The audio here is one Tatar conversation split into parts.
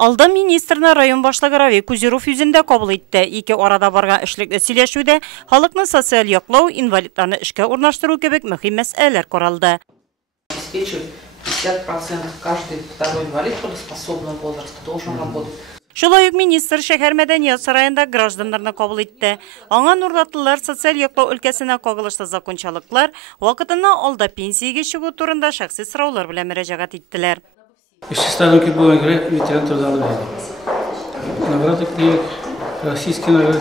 Алда министрна район башлыгы Равил Кузиров үзендә кабул итте. Ике арада барган эшлекле сөйләшүдә халыкны социаль яклау, инвалидларны эшкә урнаштыру кебек мөһим мәсьәләләр каралды. 50% каждый второй инвалид трудоспособного возраста должен работать. Шулай ук министр шәһәр мәдәният сараенда гражданнарны кабул итте. Аңа нурлатлылар социаль яклау өлкәсенә кагылышлы закончалыклар, вакытында алда пенсиягә чыгу турында шәхси сораулар белән мөрәҗәгать иттеләр. Станки была игра ветеран труда. Награды книг, российские награды,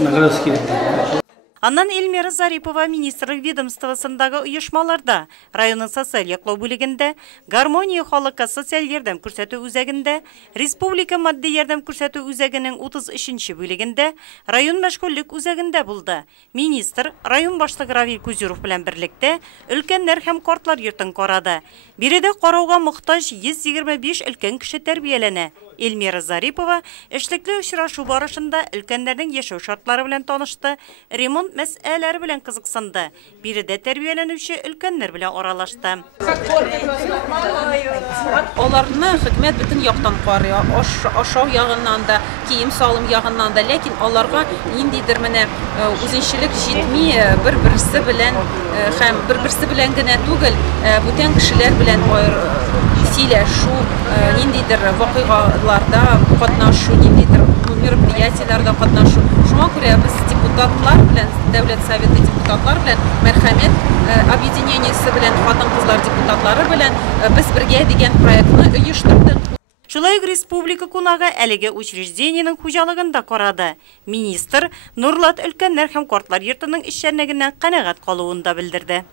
награды. Аннан Эльмира Зарипова министрлык ведомствосындагы оешмаларда, районның социаль яклау бүлегендә, гармония халыкка социаль ярдәм күрсәтү үзәгендә, республика матди ярдәм күрсәтү үзәгенең 33нче бүлегендә, район мәшгульлек үзәгендә булды. Министр район башлыгы Равил Кузиров белән берлектә өлкәннәр һәм картлар йортын карады. Биредә карауга мохтаҗ 125 өлкән кеше тәрбияләнә. Эльмира Зарипова эшлекле очрашу барышында өлкәннәрнең яшәү шартлары белән танышты, ремонт мәсьәләләре белән кызыксынды. Биредә тәрбияләнүче өлкәннәр белән аралашты. Аларны хөкүмәт бөтен яктан карый, ашау ягыннан да, кием салым ягыннан да, ләкин аларга ниндидер менә үзенчелек җитми, бер-берсе белән һәм бер-берсе белән генә түгел, бүтән кешеләр белән сөйләшү, ниндидер вакыйгаларда катнашу, ниндидер мероприятиеләрдә катнашу. Шуңа күрә без депутатлар белән, дәүләт советы депутатлар белән, мәрхәмәт объединениесе белән, хатын-кызлар депутатлары белән без бергә дигән проектны оештырдык. Шулай ук республика кунагы әлеге учреждениенең хуҗалыгында карады. Министр Нурлат өлкәннәр һәм картлар йортының эшчәнлегеннән канәгать калуын да белдерде.